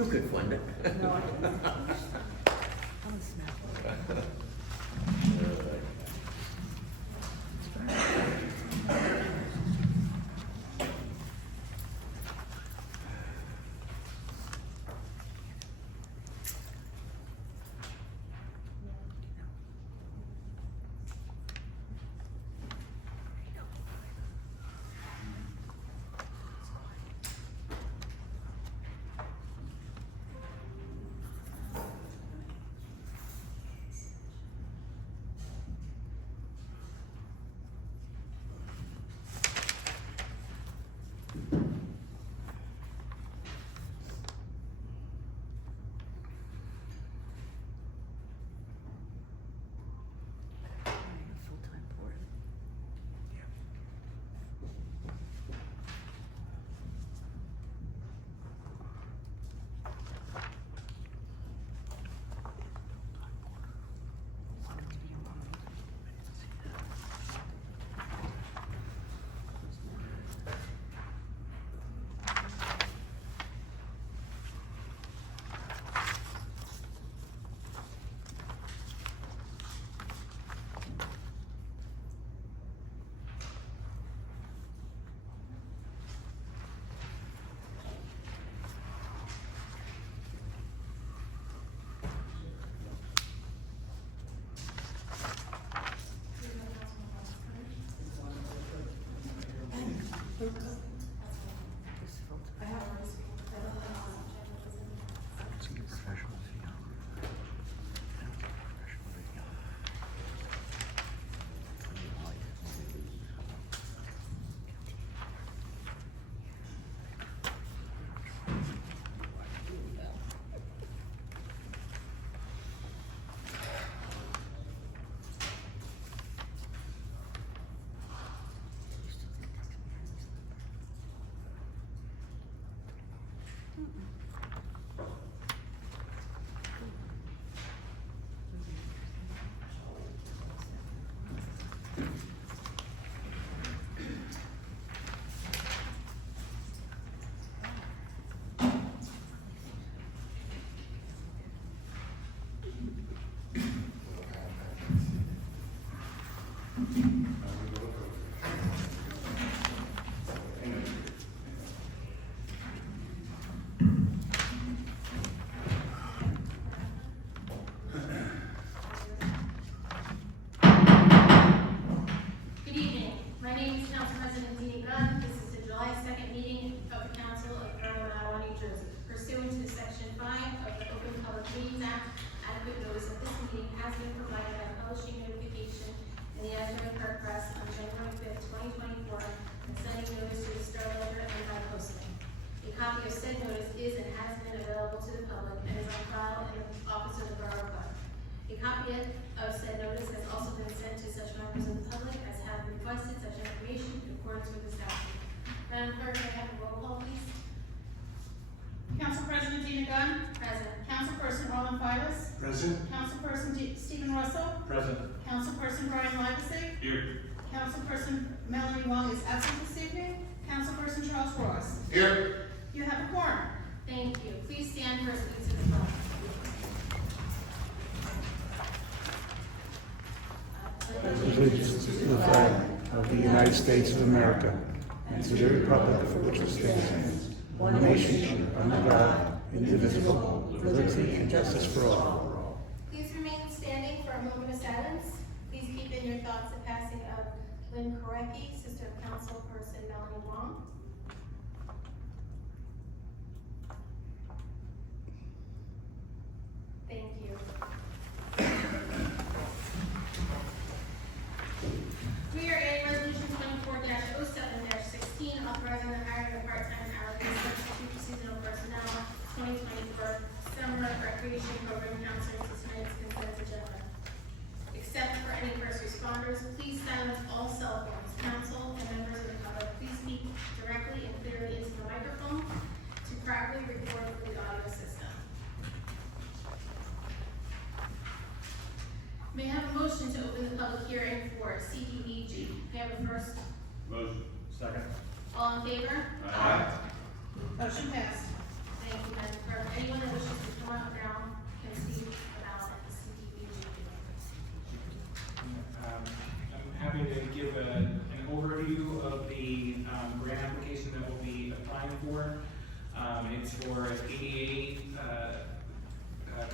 You could fund it. No, I didn't. I'm a snap. Full-time board. Good evening. My name is Council President Dina Gunn. This is the July 2nd meeting of the Council of Borough, Matawan, New Jersey. Pursuant to Section 5 of the Open Public Meetings Act, adequate notice of this meeting has been provided by publishing notification in the Asbury Park Press on January 5th, 2024, and sending notice to the Star Ledger and by posting. A copy of said notice is and has been available to the public and is on file in the office of the Borough Clerk. A copy of said notice has also been sent to such members of the public as have requested such information in accordance with the statute. Madam Clerk, may I have a roll call, please? Council President Dina Gunn. Present. Councilperson Arlen Files. Present. Councilperson Stephen Russell. Present. Councilperson Brian Legacy. Here. Councilperson Melanie Wong is absent this evening. Councilperson Charles Ross. Here. You have a quorum. Thank you. Please stand for a salute to the flag. Allegiance to the flag of the United States of America and to the republic for which it stands, one nation, under God, indivisible, with liberty and justice for all. Please remain standing for a moment of silence. Please keep in your thoughts the passing of Lynn Korecki, sister of Councilperson Melanie Wong. Thank you. We are in Resolution 24-07-16, authorizing the hiring of part-time hourly substitute seasonal personnel, 2024 summer recreation program counselors to tonight's consent agenda. Except for any first responders, please silence all cell phones. Council and members of the public, please speak directly and clearly into the microphone to properly record for the audio system. May I have a motion to open the public hearing for CDBG? May I have a first? Motion. Second. All in favor? Aye. Motion passed. Thank you, Madam Clerk. Anyone that wishes to come up now can speak about the CDBG. I'm happy to give an overview of the grant application that we'll be applying for. It's for ADA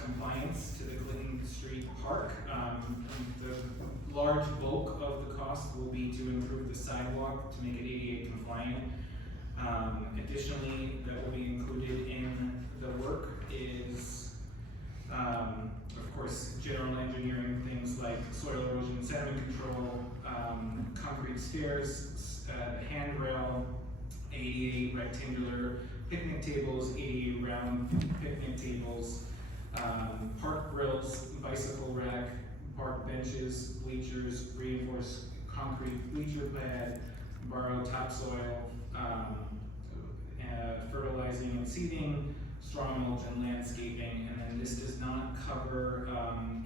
compliance to the Clinton Street Park. The large bulk of the cost will be to improve the sidewalk to make it ADA compliant. Additionally, that will be included in the work is, of course, general engineering, things like soil erosion, sediment control, concrete stairs, handrail, ADA rectangular picnic tables, ADA round picnic tables, park grills, bicycle rack, park benches, bleachers, reinforced concrete bleacher pad, Borough topsoil, fertilizing and seeding, straw mulch and landscaping. And then this does not cover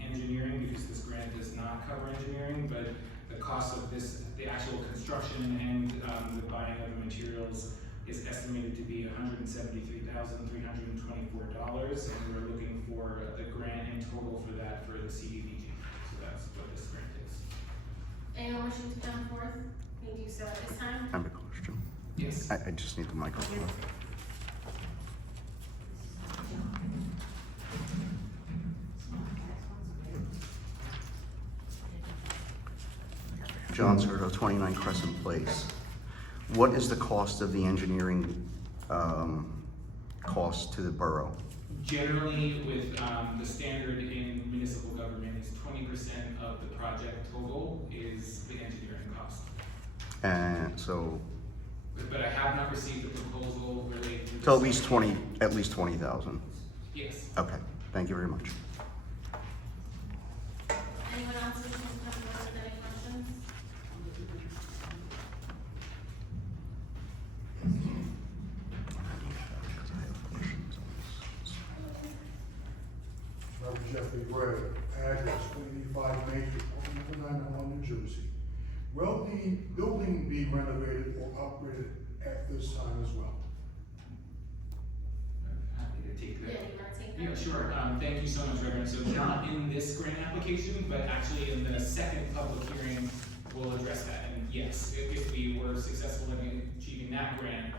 engineering, because this grant does not cover engineering, but the cost of this, the actual construction and the buying of the materials is estimated to be $173,324, and we're looking for the grant in total for that for the CDBG. So that's what this grant is. Anyone wishing to come forth may do so at this time. I have a question. Yes. I just need the microphone. John Serto, 29 Crescent Place. What is the cost of the engineering cost to the borough? Generally, with the standard in municipal government is 20% of the project total is the engineering cost. And so, But I have not received a proposal related to. so at least 20,000. Yes. Okay, thank you very much. Anyone else wishing to come forward with any questions? Robert Jeffrey Gray, address 185 Main Street, Matawan, New Jersey. Will the building be renovated or upgraded at this time as well? I'm happy to take that. Yeah, you wanna take that? Yeah, sure. Thank you so much, Reverend. So not in this grant application, but actually in the second public hearing, we'll address that. And yes, if we were successful in achieving that grant,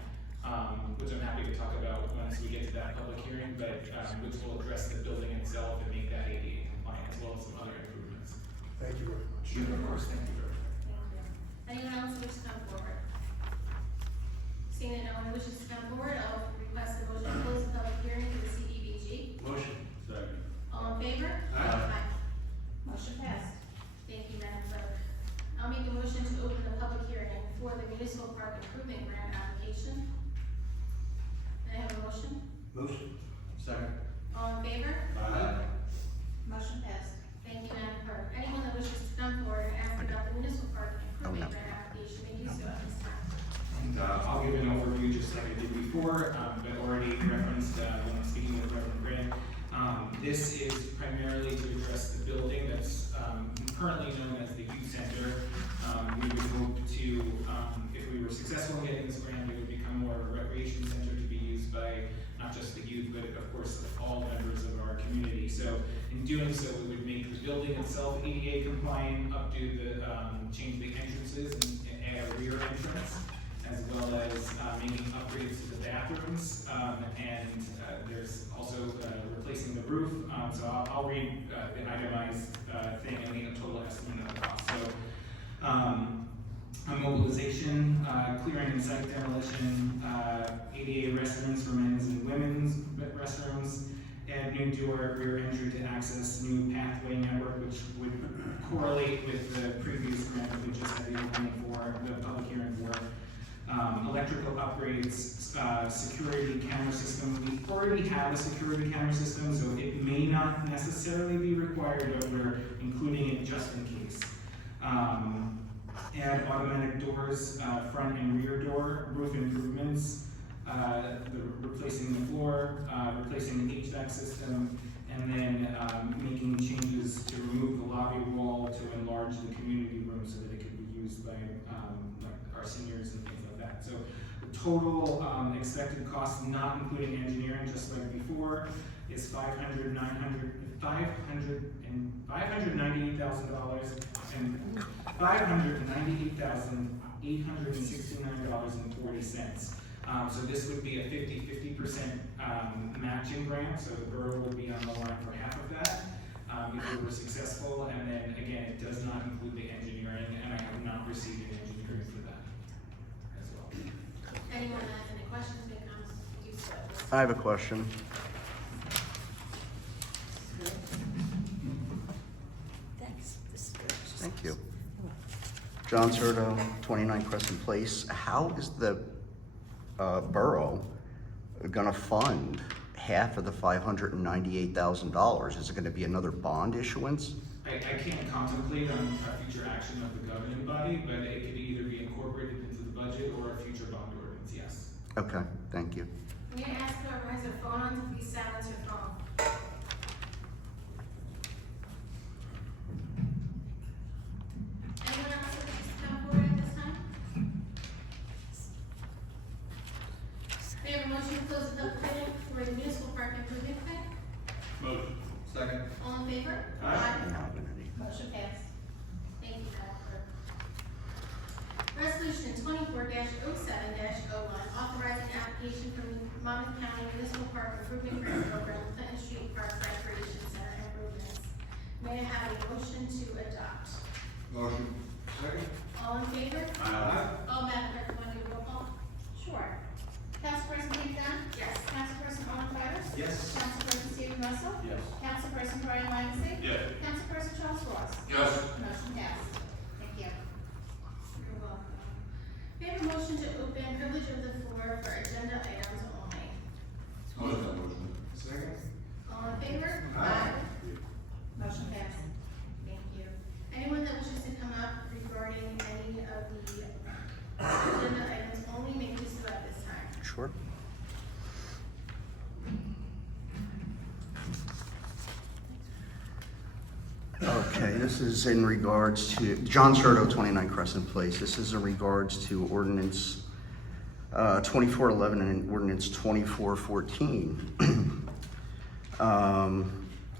which I'm happy to talk about once we get to that public hearing, but which will address the building itself and make that ADA compliant, as well as some other improvements. Thank you very much. Of course, thank you, Reverend. Thank you. Anyone else wish to come forward? Seeing that no one wishes to come forward, I'll request a motion to close the public hearing for the CDBG. Motion. Second. All in favor? Aye. Motion passed. Thank you, Madam Clerk. I'll make a motion to open the public hearing for the municipal park improvement grant application. May I have a motion? Motion. Second. All in favor? Aye. Motion passed. Thank you, Madam Clerk. Anyone that wishes to come forward and ask about the municipal park improvement no. grant application may do so at this time. And I'll give an overview just like I did before, but already referenced when I'm speaking with Reverend Grant. This is primarily to address the building that's currently known as the youth center. We would hope to, if we were successful in getting this grant, it would become more of a recreation center to be used by not just the youth, but of course all members of our community. So in doing so, we would make the building itself ADA compliant, updo the, change the entrances and add a rear entrance, as well as making upgrades to the bathrooms, and there's also replacing the roof. So I'll read the itemized thing and make a total estimate of the cost. So mobilization, clearing and site demolition, ADA restrooms for men's and women's restrooms, add new door, rear entry to access, new pathway network, which would correlate with the previous grant that we just had the opening for, the public hearing for. Electrical upgrades, security camera system. We already have a security camera system, so it may not necessarily be required, but we're including it just in case. Add automatic doors, front and rear door, roof improvements, replacing the floor, replacing the HVAC system, and then making changes to remove the lobby wall to enlarge the community room so that it could be used used by, like our seniors and things like that. So the total, expected cost, not including engineering, just like before, is $598,000 and $598,869.40. So this would be a 50% matching grant, so the borough would be on the line for half of that if we were successful. And then again, it does not include the engineering, and I have not received an engineering for that as well. Anyone has any questions, may come do so. I have a question. Thanks. This is good. Thank you. John Serto, 29 Crescent Place. How is the borough gonna fund half of the $598,000? Is it gonna be another bond issuance? I can't contemplate on a future action of the governing body, but it could either be incorporated into the budget or a future bond ordinance, yes. Okay, thank you. I'm gonna ask whoever has their phone on to please silence your phone. Anyone else that wishes to come forward at this time? May I have a motion to close the public hearing for the municipal park improvement plan? Motion. Second. All in favor? Motion passed. Thank you, Madam Clerk. Resolution 24-07-01, authorizing application from Monmouth County Municipal Park Improvement Grant Program, Clinton Street Park Recreation Center improvements. May I have a motion to adopt? Motion. Second. All in favor? Aye. All, Madam Clerk, want to do a roll call? Sure. Councilperson Steve Dunn? Yes. Councilperson Owen Fires? Yes. Councilperson Stephen Russell? Yes. Councilperson Brian Lansing? Yes. Councilperson Charles Ross? Yes. Motion passed. Thank you. You're welcome. May I have a motion to open privilege of the floor for agenda items only? Motion. Second. All in favor? Aye. Motion passed. Thank you. Anyone that wishes to come up regarding any of the agenda items only may do so at this time. Sure. Okay, this is in regards to, John Serto, 29 Crescent Place. This is in regards to ordinance 2411 and ordinance 2414.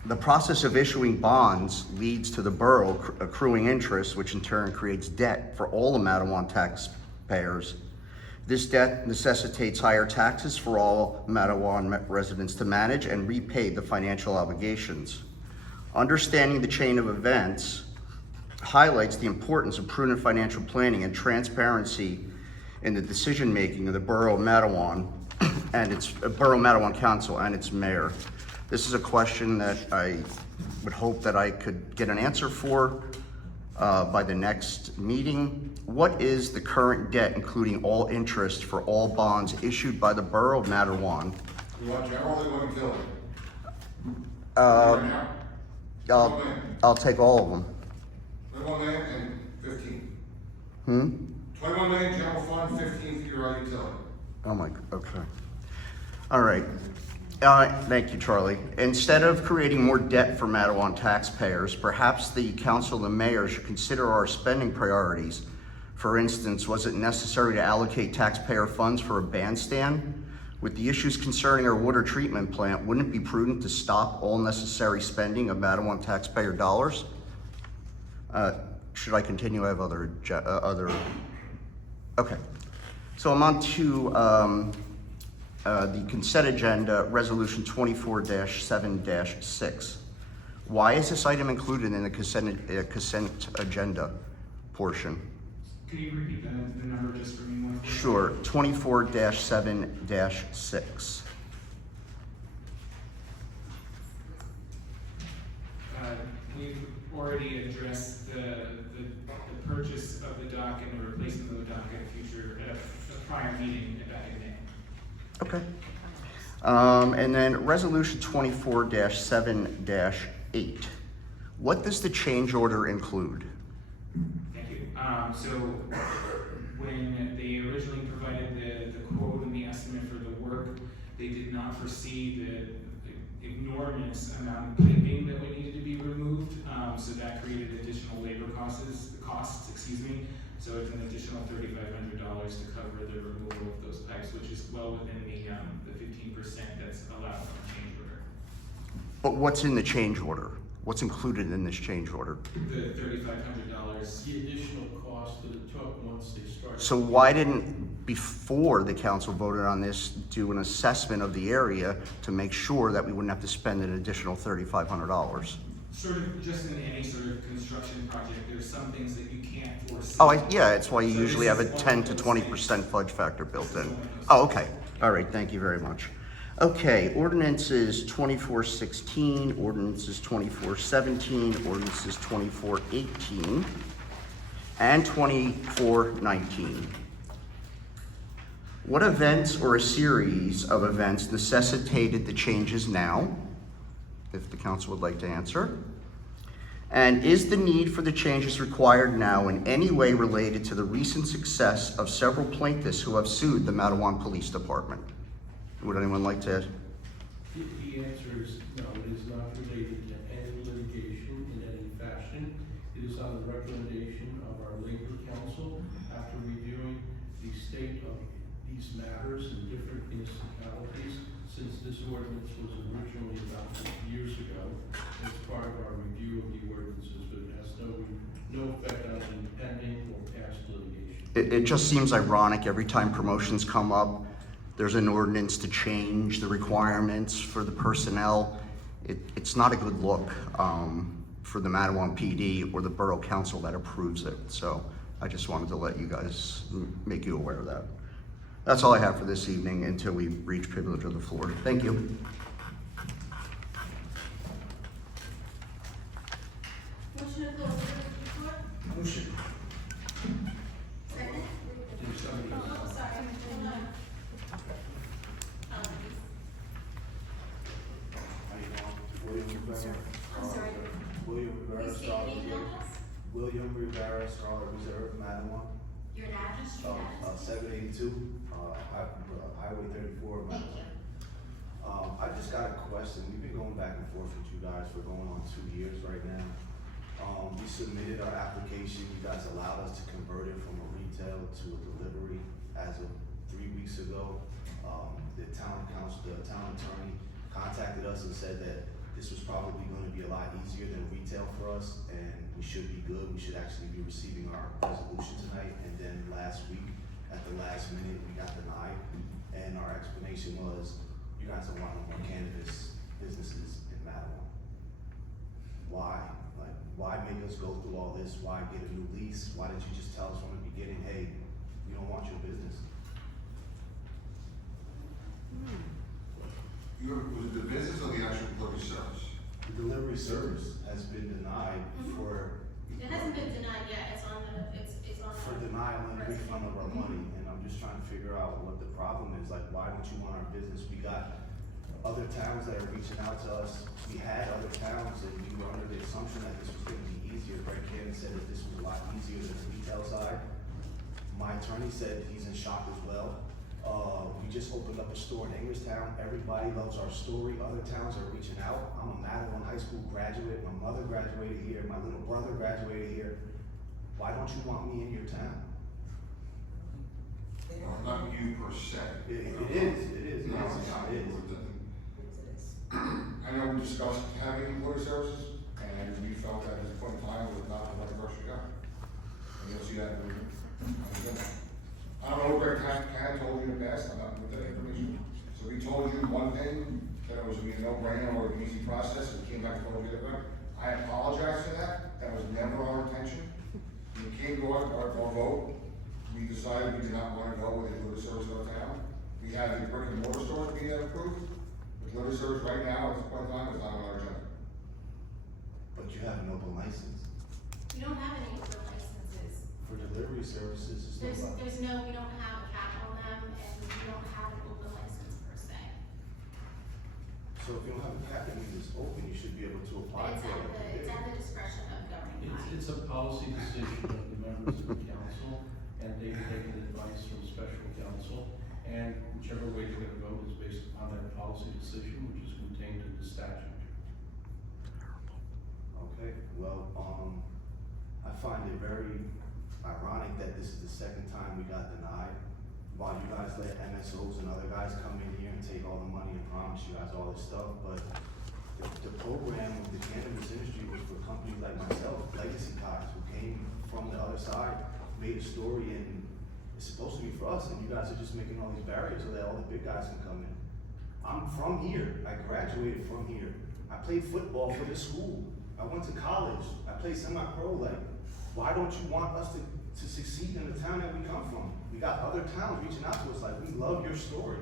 The process of issuing bonds leads to the borough accruing interest, which in turn creates debt for all the Matawan taxpayers. This debt necessitates higher taxes for all Matawan residents to manage and repay the financial obligations. Understanding the chain of events highlights the importance of prudent financial planning and transparency in the decision-making of the Borough of Matawan and its Borough Matawan Council and its mayor. This is a question that I would hope that I could get an answer for by the next meeting. What is the current debt, including all interest, for all bonds issued by the Borough of Matawan? You want general or you want utility? Uh, Right now? I'll take all of them. 21 million and 15. 21 Hmm? million general fund, 15 for your utility. Oh my, okay. All right. Thank you, Charlie. Instead of creating more debt for Matawan taxpayers, perhaps the council and mayor should consider our spending priorities. For instance, was it necessary to allocate taxpayer funds for a bandstand? With the issues concerning our water treatment plant, wouldn't it be prudent to stop all necessary spending of Matawan taxpayer dollars? Should I continue? I have other. Okay. So I'm on to the consent agenda, resolution 24-7-6. Why is this item included in the consent agenda portion? Can you repeat the number just for me once? Sure, 24-7-6. We've already addressed the purchase of the dock and the replacement of the dock at a prior meeting back in May. Okay. And then resolution 24-7-8. What does the change order include? Thank you. So when they originally provided the quote and the estimate for the work, they did not foresee the enormous amount of piping that would needed to be removed. So that created additional labor costs. So it's an additional $3,500 to cover the removal of those pipes, which is well within the 15% that's allowed on the change order. But what's in the change order? What's included in this change order? The $3,500. The additional cost that it took once they started. So why didn't, before the council voted on this, do an assessment of the area to make sure that we wouldn't have to spend an additional $3,500? Sort of just in any sort of construction project, there's some things that you can't foresee. Oh, yeah, it's why you So usually this have a is one 10 of to those 20% things. fudge factor built This is in. one of those Oh, things. okay. All right, thank you very much. Okay, ordinances 2416, ordinances 2417, ordinances 2418, and 2419. What events or a series of events necessitated the changes now? If the council would like to answer. And is the need for the changes required now in any way related to the recent success of several plaintiffs who have sued the Matawan Police Department? Would anyone like to? The answer is no, it is not related to any litigation in any fashion. It is on the recommendation of our Labor Council after reviewing the state of these matters in different municipalities, since this ordinance was originally adopted years ago. As part of our review of the ordinances, but it has no effect on any pending or past litigation. It just seems ironic every time promotions come up, there's an ordinance to change the requirements for the personnel. It's not a good look for the Matawan PD or the Borough Council that approves it. So I just wanted to let you guys, make you aware of that. That's all I have for this evening until we reach privilege of the floor. Thank you. Motion to close the report? Motion. Second? Oh, sorry, hold on. I'm sorry. William Rivera, Please state Star your name and Reserve. address. William Rivera, Star Reserve, Matawan. Your address, street address. 782, Highway 34, Thank Matawan. you. I just got a question. We've been going back and forth with you guys for going on 2 years right now. We submitted our application. You guys allowed us to convert it from a retail to a delivery as of 3 weeks ago. The town attorney contacted us and said that this was probably going to be a lot easier than retail for us, and we should be good. We should actually be receiving our resolution tonight. And then last week, at the last minute, we got denied, and our explanation was, you guys don't want no more cannabis businesses in Matawan. Why? Like, why make us go through all this? Why get a new lease? Why didn't you just tell us from the beginning, hey, we don't want your business? Was it the business or the actual delivery service? The delivery service has been denied for, It hasn't been denied yet, it's on the. for denial and refund of our money, and I'm just trying to figure out what the problem is. Like, why don't you want our business? We got other towns that are reaching out to us. We had other towns, and we were under the assumption that this was gonna be easier. Greg Cannon said that this was a lot easier than the retail side. My attorney said he's in shock as well. We just opened up a store in Englishtown. Everybody loves our story. Other towns are reaching out. I'm a Matawan High School graduate. My mother graduated here. My little brother graduated here. Why don't you want me in your town? Not you per se. It is. No, Yes, it's not. it is. I know we discussed having employee services, and we felt that at this point in time was not the right direction to go. And you'll see that moving. I don't know what Greg Cannon told you in the past, I'm not with that information. So we told you one thing, that it was gonna be a no-brainer or an easy process, and we came back and told you that. I apologize for that, that was never our intention. When we came to our vote, we decided we did not wanna go with a delivery service in our town. We have the brick and mortar stores being approved, the delivery service right now, at this point in time, is not on our agenda. But you have an open license. We don't have any open licenses. For delivery services, it's There's not. we don't have a cap on them, and we don't have an open license per se. So if you don't have a cap and it's open, you should be able to apply It's for it. it's at the discretion of governing body. It's a policy decision of the members of the council, and they've taken advice from special counsel, and whichever way they're gonna vote is based upon that policy decision, which is contained in the statute. Okay, well, I find it very ironic that this is the second time we got denied, while you guys let MSOs and other guys come in here and take all the money and promise you guys all this stuff, but the program of the cannabis industry was for companies like myself, legacy guys who came from the other side, made a story, and it's supposed to be for us, and you guys are just making all these barriers so that all the big guys can come in. I'm from here. I graduated from here. I played football for this school. I went to college. I played semi-pro. Like, why don't you want us to succeed in the town that we come from? We got other towns reaching out to us like, we love your story.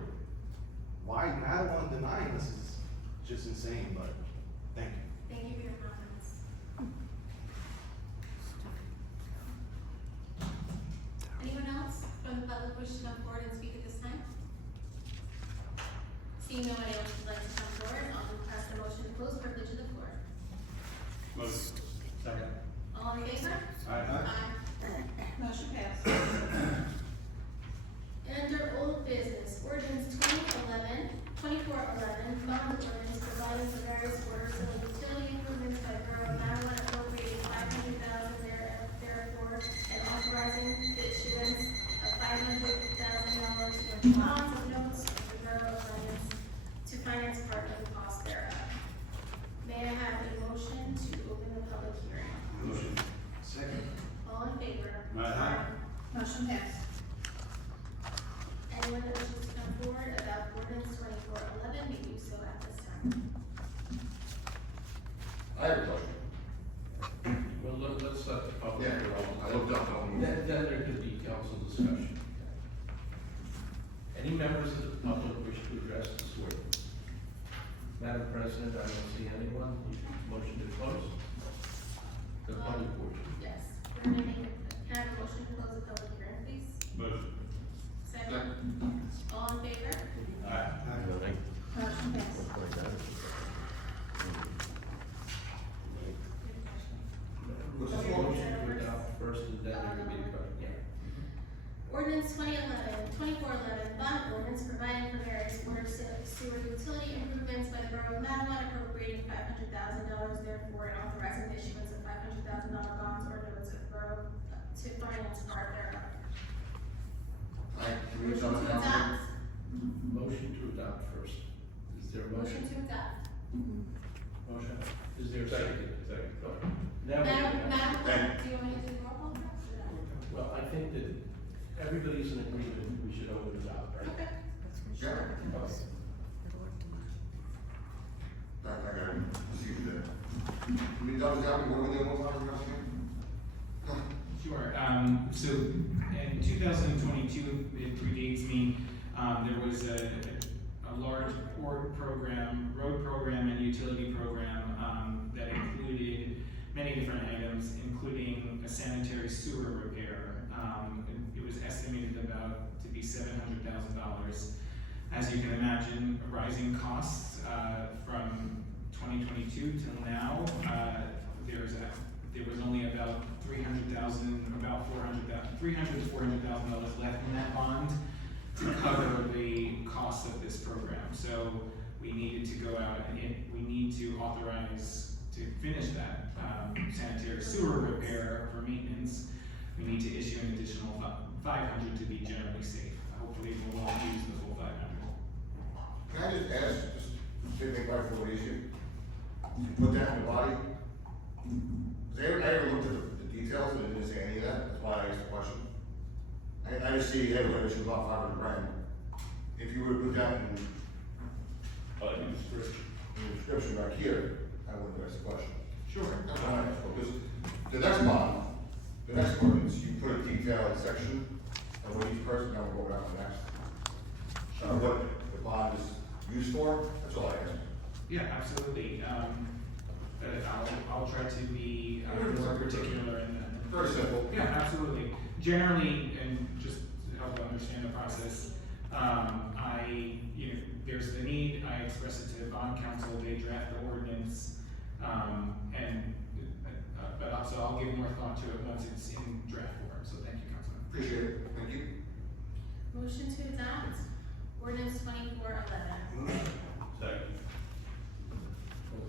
Why Matawan denying us is just insane, but thank you. Thank you for your comments. Anyone else from the public wish to come forward and speak at this time? Seeing no one else would like to come forward, I'll pass the motion to close privilege of the floor. Motion. Second. All in favor? Aye. Motion passed. Under old business, ordinance 2411, bond ordinance providing for various orders of utility improvements by Borough of Matawan appropriating $500,000 therefore, and authorizing the issuance of $500,000 in bonds of notes of the Borough of Matawan to finance part of the cost thereof. May I have a motion to open the public hearing? Motion. Second. All in favor? Aye. Motion passed. Anyone that wishes to come forward about ordinance 2411 may do so at this time. I have a question. Well, let's let the public. Yeah, I looked up on. Then there could be council discussion. Any members of the public wish to address this ordinance? Madam President, I don't see anyone. Motion to close the public portion. Yes, we're gonna make, can I have a motion to close the public hearing, please? Motion. Second. All in favor? Aye. Motion passed. Motion to adopt first and then there could be a question. Yeah. Ordinance 2411, bond ordinance providing for various water sewer utility improvements by the Borough of Matawan appropriating $500,000 therefore, and authorizing the issuance of $500,000 bonds or notes of the Borough to finance part thereof. Motion to adopt. Motion to adopt first. Is there a Motion motion? to adopt. Motion. Is there a second? Second. Now, Madam Thank Clerk, do you want me to do roll call first or no? well, I think that everybody's in agreement, we should open it up, right? Okay. Yeah. Okay. I got it. See you there. Can you double tell me what we doing with our Sure, so in 2022, it predates me, there was a large road program and utility program, that included many different items, including a sanitary sewer repair. It was estimated about to be $700,000. As you can imagine, rising costs, from 2022 till now, there was only about $300,000 to $400,000 left in that bond to cover the cost of this program. So we needed to go out and we need to authorize to finish that sanitary sewer repair for maintenance. We need to issue an additional $500 to be generally safe. Hopefully we'll all use the full $500. Can I just ask, just to make right for what issue? You put that in the body? I ever looked at the details and it didn't say any of that, that's why I asked the question. I just see, hey, we're gonna issue about $500,000. If you were to put that in the description right here, I wouldn't ask the question. Sure. That's why I asked, because the next bond, the next ordinance, you put a detailed section of what each person, now we'll go down to the next. What the bond is used for, that's all I asked. Yeah, absolutely. I'll try to be more particular in that. Very simple. Yeah, absolutely. Generally, and just to help understand the process, there's the need, I express it to the bond council, they draft the ordinance, but also I'll give more thought to it once it's in draft form, so thank you, Councilman. Appreciate it, thank you. Motion to adopt ordinance 2411. Second.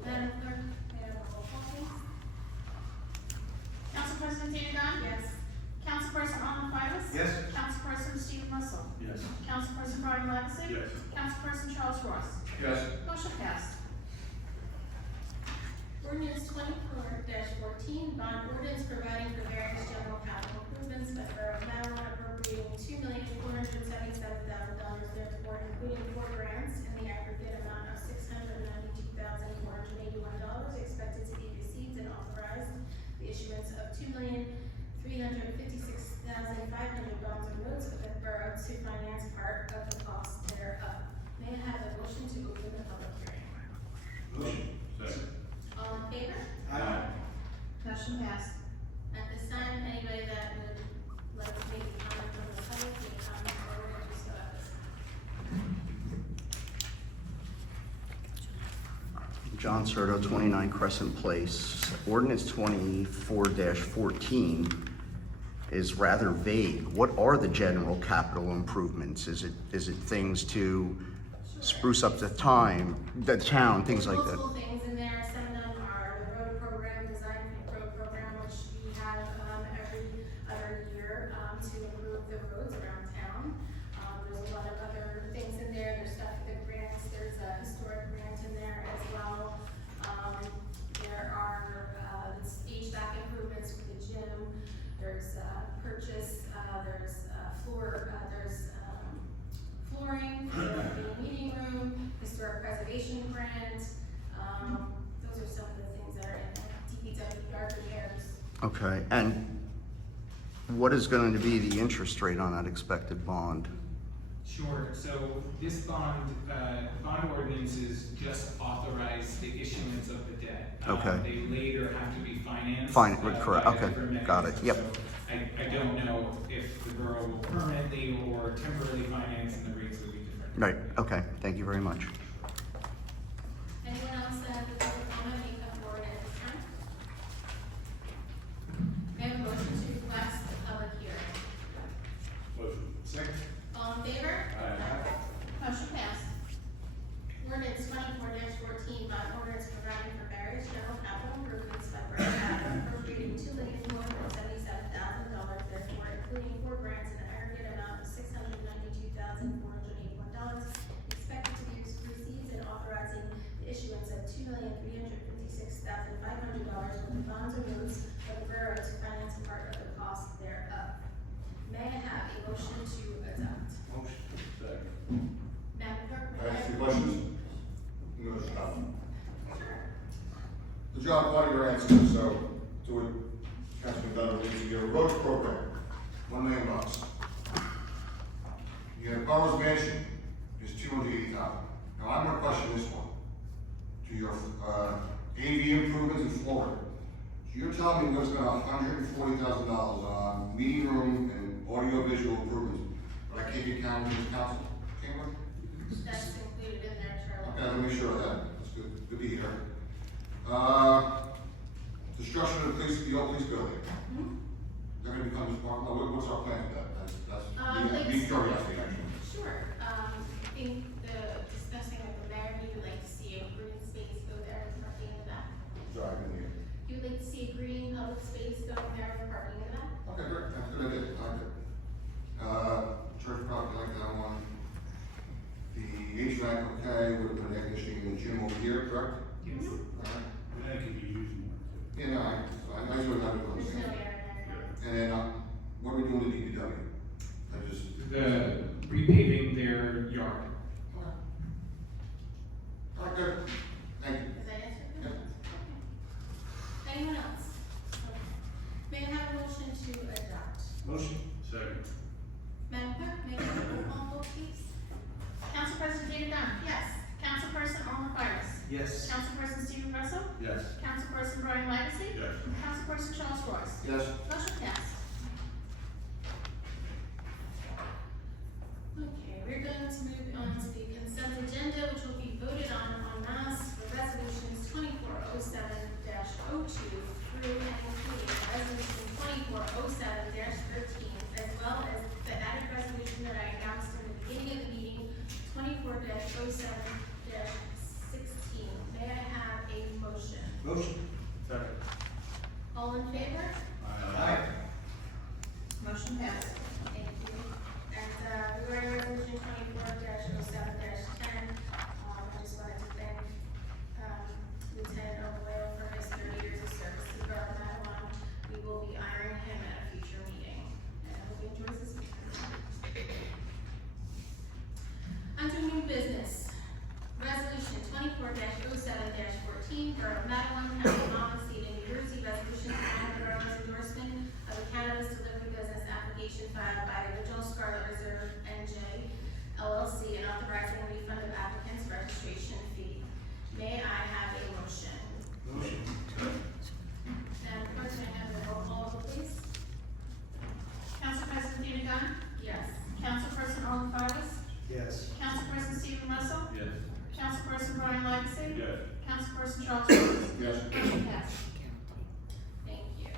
Madam Clerk, may I have a roll call, please? Council President Dana Gone? Yes. Council Councilperson Arnold Fires. Yes. Councilperson Stephen Russell. Yes. Councilperson Brian Legacy. Yes. Councilperson Charles Ross. Yes. Motion passed. Ordinance 24-14, bond ordinance providing for various general capital improvements by the Borough of Matawan, appropriating $2,477,000 therefore, including 4 grants in the aggregate amount of $692,481, expected to be received and authorized the issuance of $2,356,500 bonds or notes of the borough to finance part of the cost thereof. May I have a motion to open the public hearing? Motion. Second. All in favor? Aye. Motion passed. At this time, anybody that would like to make a comment from the public, may come forward and do so at this time. John Serto, 29 Crescent Place. Ordinance 24-14 is rather vague. What are the general capital improvements? Is it things to spruce up the town, things like that? Multiple things in there, some of them are the road program, design road program, which we have, every other year, to improve the roads around town. There's a lot of other things in there, there's stuff, the grants, there's a historic grant in there as well. There are, HVAC improvements for the gym, there's, purchase, there's, flooring for the meeting room, historic preservation grant. Those are some of the things that are in there. DPW yard repairs. Okay, and what is going to be the interest rate on that expected bond? Sure, so this bond ordinances just authorize the issuance of the debt. Okay. They later have to be financed. Correct, by okay, different got it, mechanisms. yep. So I don't know if the borough will permanently or temporarily finance and the rates will be different. Right, okay, thank you very much. Anyone else that has a public comment may come forward at this time? May I have a motion to request the public hearing? Motion. Second. All in favor? Aye. Motion passed. Ordinance 24-14, bond ordinance providing for various general capital improvements by Borough of Matawan, appropriating $2,477,000, therefore including 4 grants in the aggregate amount of $692,481, expected to be received and authorizing the issuance of $2,356,500 with the bonds or notes of the borough to finance part of the cost thereof. May I have a motion to adopt? Motion. Second. Madam Clerk, Can may I I ask you have? questions? No, stop. Sure. The job, part of your answer, so, to what Councilman Dunn alluded to, your road program, $1 million. Your borough's mansion is $280,000. Now, I'm gonna question this one. To your, AV improvements in Florida. So you're telling me we're gonna spend $140,000 on meeting room and audio visual improvements, but I can't get counted in this council chamber? That's included in there, Charlie. Okay, let me make sure of that, that's good to hear. Destruction of the old police building. They're gonna become this part, what's our plan for that? That's me curiosity, actually. Sure, I think discussing with the mayor, he would like to see a green space go there and parking in the back. Sorry, I didn't hear. He would like to see a green public space going there and parking in the back. Okay, great, that's a good idea, I like it. Church property, like that one. The HVAC, okay, with the air conditioning in the gym over here, correct? Yes. Alright. That can be used more. Yeah, no, I just would have to There's no understand. air in there. And then, what are we doing with DPW? I just, The repaving their yard. okay, thank you. Does that answer your question? Okay. Anyone else? Okay. May I have a motion to adopt? Motion. Second. Madam Clerk, may I have a roll call vote, please? Councilperson David Dunn. Yes. Councilperson Arnold Fires. Yes. Councilperson Stephen Russell. Yes. Councilperson Brian Legacy. Yes. Councilperson Charles Ross. Yes. Motion passed. Okay, we're going to move on to the consent agenda, which will be voted on mass for resolutions 2407-02 through and including resolution 2407-13, as well as the added resolution that I announced in the beginning of the meeting, 24-07-16. May I have a motion? Motion. Second. All in favor? Aye. Motion policy and authorizing a refund of applicant's registration fee. May I have a motion? Motion. Madam Clerk, may I have a roll call, please? Council President Dina Gunn? Yes. Councilperson Orland Fires? Yes. Councilperson Stephen Russell? Yes. Councilperson Brian Legacy? Yes. Councilperson Charles Rose? Yes. Motion passed. Thank you.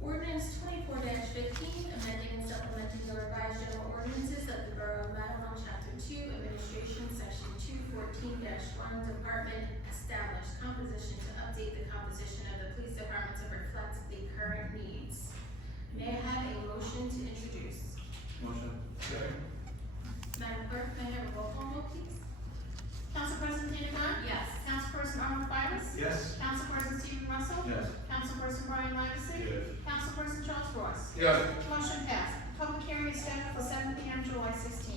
Ordinance 24-15, amending and supplementing the revised general ordinances of the Borough of Matawan, Chapter 2, Administration, Section 214-1, Department Established Composition to update the composition of the police department to reflect the current needs. May I have a motion to introduce? Motion. Second. Madam Clerk, may I have a roll call vote, please? Council President Dina Gunn? Yes. Councilperson Orland Fires? Yes. Councilperson Stephen Russell? Yes. Councilperson Brian Legacy? Yes. Councilperson Charles Ross? Yes. Motion passed. Public hearing is scheduled for 7 p.m. July 16.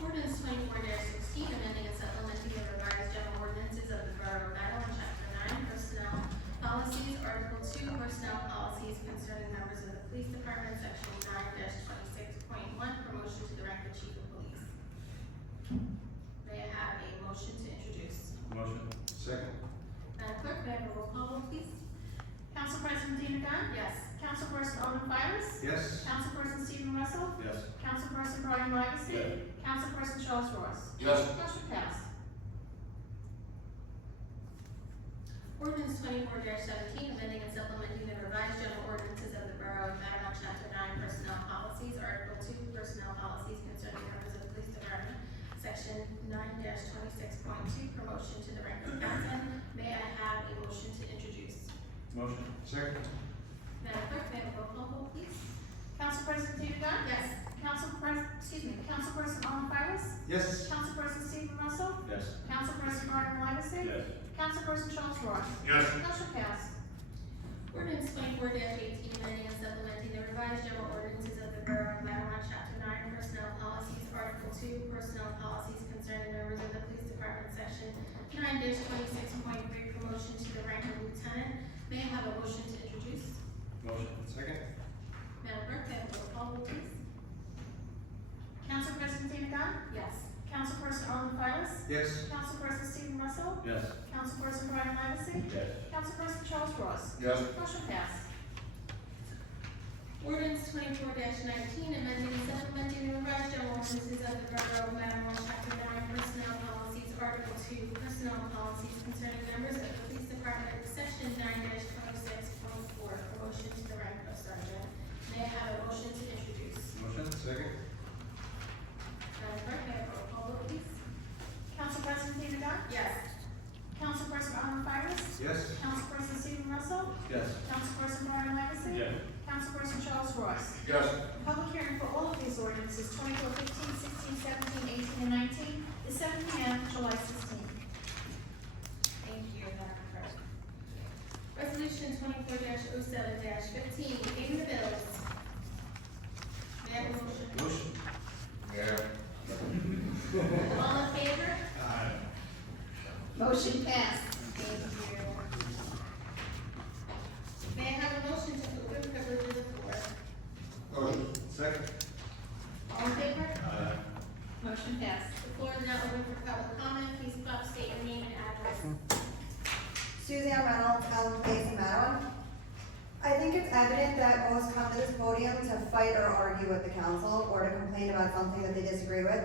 Ordinance 24-16, amending and supplementing the revised general ordinances of the Borough of Matawan, Chapter 9, Personnel Policies, Article 2, Personnel Policies concerning members of the Police Department, Section 9-26.1, Promotion to the rank of Chief of Police. May I have a motion to introduce? Motion. Second. Madam Clerk, may I have a roll call vote, please? Council President Dina Gunn? Yes. Councilperson Orland Fires? Yes. Councilperson Stephen Russell? Yes. Councilperson Brian Legacy? Yes. Councilperson Charles Ross? Yes. Motion passed. Ordinance 24-17, amending and supplementing the revised general ordinances of the Borough of Matawan, Chapter 9, Personnel Policies, Article 2, Personnel Policies concerning members of the Police Department, Section 9-26.2, Promotion to the rank of Captain. May I have a motion to introduce? Motion. Second. Madam Clerk, may I have a roll call vote, please? Council President Dina Gunn? Yes. Councilperson Orland Fires? Yes. Councilperson Stephen Russell? Yes. Councilperson Brian Legacy? Yes. Councilperson Charles Ross? Yes. Motion passed. Ordinance 24-18, amending and supplementing the revised general ordinances of the Borough of Matawan, Chapter 9, Personnel Policies, Article 2, Personnel Policies concerning members of the Police Department, Section 9-26.3, Promotion to the rank of Lieutenant. May I have a motion to introduce? Motion. Second. Madam Clerk, may I have a roll call vote, please? Council President Dina Gunn? Yes. Councilperson Orland Fires? Yes. Councilperson Stephen Russell? Yes. Councilperson Brian Legacy? Yes. Councilperson Charles Ross? Yes. Motion passed. Ordinance 24-19, amending and supplementing the revised general ordinances of the Borough of Matawan, Chapter 9, Personnel Policies, Article 2, Personnel Policies concerning members of the Police Department, Section 9-26.4, Promotion to the rank of Sergeant. May I have a motion to introduce? Motion. Second. Madam Clerk, may I have a roll call vote, please? Council President Dina Gunn? Yes. Councilperson Orland Fires? Yes. Councilperson Stephen Russell? Yes. Councilperson Brian Legacy? Yes. Councilperson Charles Ross? Yes. Public hearing for all of these ordinances, 24, 15, 16, 17, 18, and 19, is 7 p.m. July 16. Thank you, Madam Clerk. Resolution 24-07-15, paying the bills. May I have a motion? Motion. Yeah. All in favor? Aye. Motion passed. Thank you. May I have a motion to open privilege of the floor? Motion. Second. All in favor? Aye. Motion passed. The floor is now open for public comment. Please pop, state your name and address. Suzanne Reynolds, Allen Place in Matawan. I think it's evident that most come to this podium to fight or argue with the council or to complain about something that they disagree with.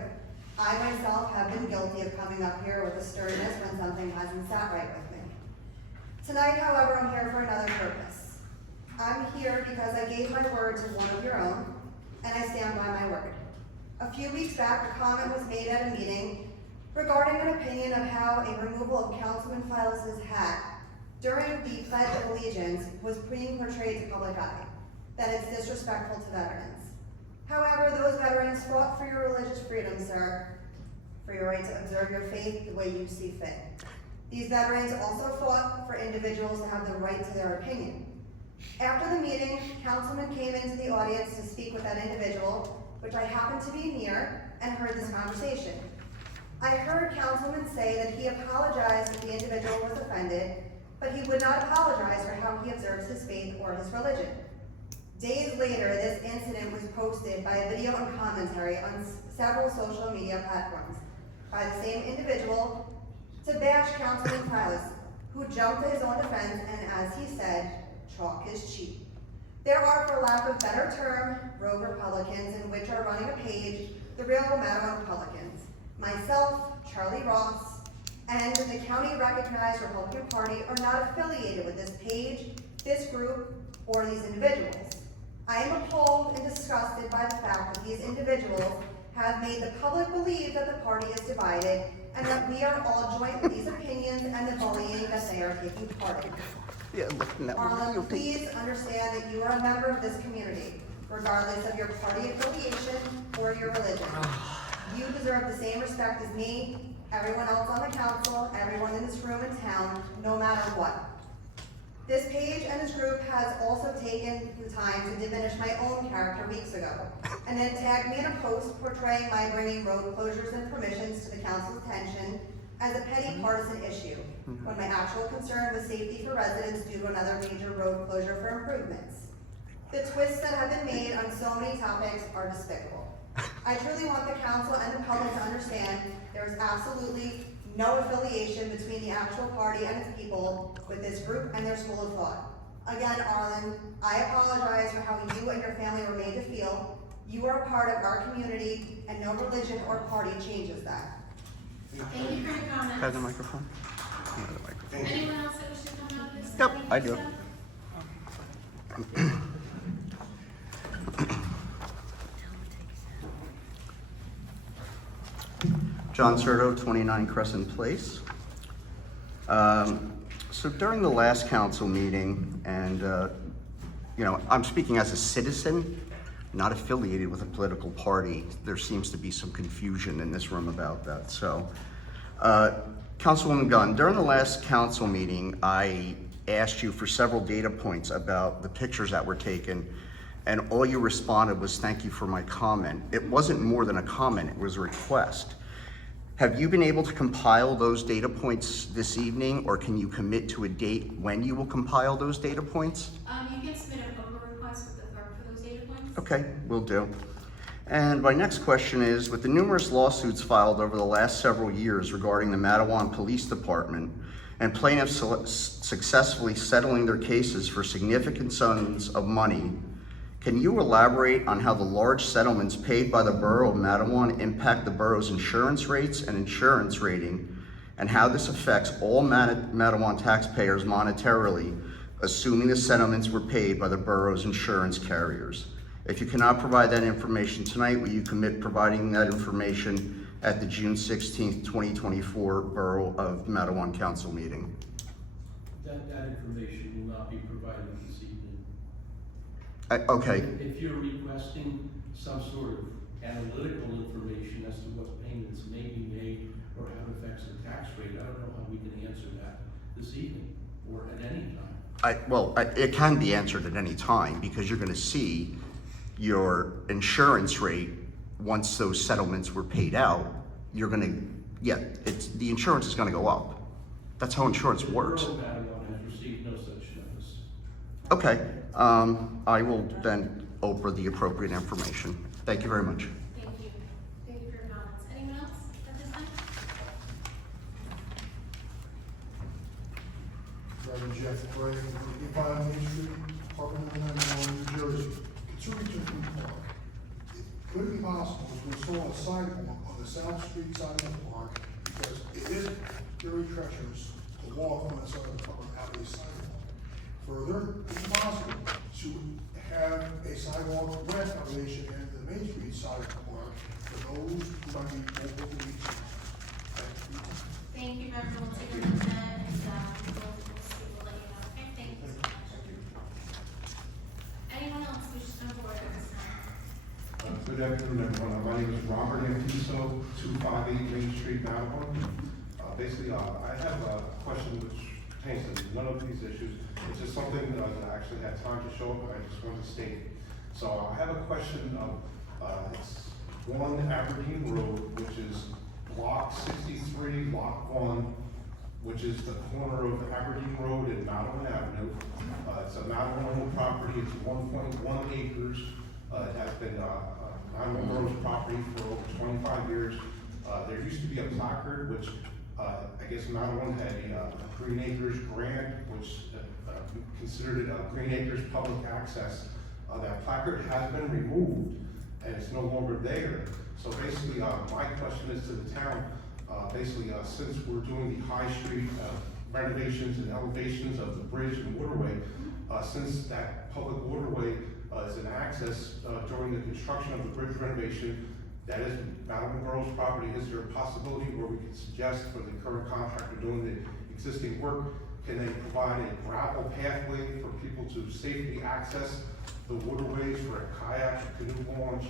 I myself have been guilty of coming up here with a sturdiness when something hasn't sat right with me. Tonight, however, I'm here for another purpose. I'm here because I gave my word to one of your own, and I stand by my word. A few weeks back, a comment was made at a meeting regarding an opinion of how a removal of Councilman Files' hat during the Pledge of Allegiance was being portrayed to public eye, that it's disrespectful to veterans. However, those veterans fought for your religious freedom, sir, for your right to observe your faith the way you see fit. These veterans also fought for individuals to have the right to their opinion. After the meeting, Councilman came into the audience to speak with that individual, which I happened to be near, and heard this conversation. I heard Councilman say that he apologized if the individual was offended, but he would not apologize for how he observes his faith or his religion. Days later, this incident was posted by a video and commentary on several social media platforms by the same individual to bash Councilman Silas, who jumped to his own defense and, as he said, chalk is cheap. There are, for lack of better term, rogue Republicans in which are running a page, the real Matawan Republicans. Myself, Charlie Ross, and the county-recognized Republican Party are not affiliated with this page, this group, or these individuals. I am appalled and disgusted by the fact that these individuals have made the public believe that the party is divided and that we are all joint with these opinions and the bullying that they are taking part in. Yeah, looking at Arlen, please understand that you are a member of this community, regardless of your party affiliation or your religion. You deserve the same respect as me, everyone else on the council, everyone in this room and town, no matter what. This page and this group has also taken the time to diminish my own character weeks ago, and then tagged me in a post portraying my bringing road closures and permissions to the council's attention as a petty partisan issue, when my actual concern was safety for residents due to another major road closure for improvements. The twists that have been made on so many topics are despicable. I truly want the council and the public to understand there is absolutely no affiliation between the actual party and its people with this group and their school of thought. Again, Arlen, I apologize for how you and your family were made to feel. You are a part of our community, and no religion or party changes that. Thank you for your comments. Have the microphone? No, the microphone. Anyone else that wishes to come out of this? Yep, meeting? I do. John Serto, 29 Crescent Place. So during the last council meeting, and I'm speaking as a citizen, not affiliated with a political party. There seems to be some confusion in this room about that. So, Councilwoman Gunn, during the last council meeting, I asked you for several data points about the pictures that were taken, and all you responded was, "Thank you for my comment." It wasn't more than a comment, it was a request. Have you been able to compile those data points this evening, or can you commit to a date when you will compile those data points? You can submit a voter request with the clerk for those data points. Okay, will do. And my next question is, with the numerous lawsuits filed over the last several years regarding the Matawan Police Department and plaintiffs successfully settling their cases for significant sums of money, can you elaborate on how the large settlements paid by the Borough of Matawan impact the borough's insurance rates and insurance rating, and how this affects all Matawan taxpayers monetarily, assuming the settlements were paid by the borough's insurance carriers? If you cannot provide that information tonight, will you commit providing that information at the June 16th, 2024 Borough of Matawan Council meeting? That information will not be provided this evening. Okay, If you're requesting some sort of analytical information as to what payments may be made or how it affects the tax rate, I don't know how we can answer that this evening or at any time. it can be answered at any time, because you're gonna see your insurance rate once those settlements were paid out. You're gonna, the insurance is gonna go up. That's how insurance works. The Borough of Matawan has received no such notice. Okay, I will then offer the appropriate information. Thank you very much. Thank you. Thank you for your comments. Anyone else at this time? Reverend Jeff Gray, 55 Main Street, apartment number 91, New Jersey. Concerning Richmond Park, could it be possible to install a sidewalk on the South Street side of the park, because it is very treacherous to walk on the side of the park without a sidewalk. Further, it's possible to have a sidewalk west elevation in the Main Street side of the park for those who might be over the weekend. Thank you, Reverend. We'll take a look at that and we'll let you know. Okay, thank you so much. Anyone else wish to come forward at this time? Good afternoon, everyone. My name is Robert Antiso, 258 Main Street, Matawan. Basically, I have a question which pertains to none of these issues. It's just something that I actually had time to show up, and I just wanted to state. So I have a question of, it's 1 Aberdeen Road, which is block 63, lot 1, which is the corner of Aberdeen Road and Matawan Avenue. It's a Matawan property, it's 1.1 acres. It has been Matawan Borough's property for over 25 years. There used to be a placard, which I guess Matawan had a Green Acres grant, which considered it a Green Acres public access. That placard has been removed and it's no longer there. So basically, my question is to the town, since we're doing the High Street renovations and elevations of the bridge and waterway, since that public waterway is an access during the construction of the bridge renovation, that is Matawan Borough's property, is there a possibility where we could suggest for the current contractor doing the existing work, can they provide a gravel pathway for people to safely access the waterways for a kayak, canoe launch,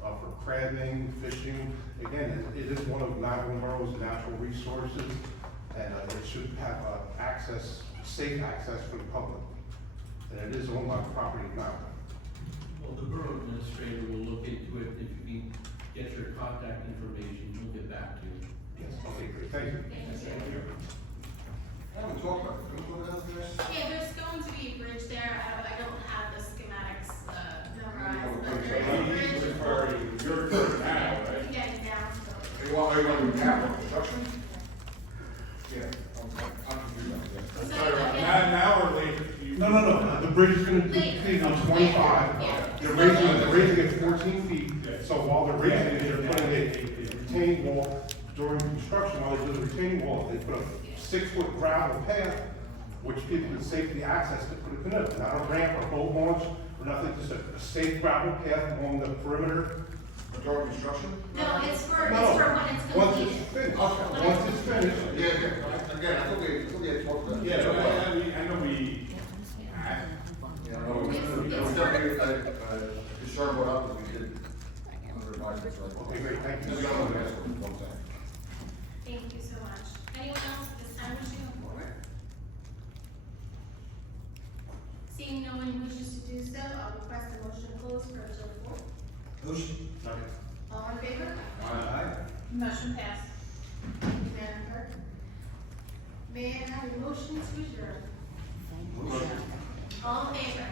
for crabbing, fishing? Again, it is one of Matawan Borough's natural resources, and it should have safe access for the public. And it is owned by the property of Matawan. Well, the borough administrator will look into it. If you can get your contact information, we'll get back to you. Yes, okay, great, thank you. Thank you. I haven't talked about it. Can we go down to this? Yeah, there's going to be a bridge there. I don't have the schematics memorized, but there is a bridge. You're referring now, right? It's getting down, so. Are you want to do capital construction? Yeah, I'm confused. Now or later? No, the bridge is gonna be completed on 25. Yeah. They're raising it 14 feet, so while they're raising it, they're putting a retaining wall during construction. While they do the retaining wall, they put a 6-foot gravel path, which people can safely access to put a canoe. Not a ramp or boat launch or nothing, just a safe gravel path along the perimeter. During construction? No, it's for No, when it's once completed. it's finished, Okay. once it's finished. Yeah. Again, I thought we had talked about that. I know we. Yeah, no, it was definitely a concern brought up that we did under advisement, so. Okay, great, thank you. We got one last one thing. Thank you so much. Anyone else at this time wishing to come forward? Seeing no one wishes to do so, I'll request a motion to close for until 4. Motion. All in favor? Aye. Motion passed. Thank you, Madam Clerk. May I have a motion to adjourn? Motion. All in favor?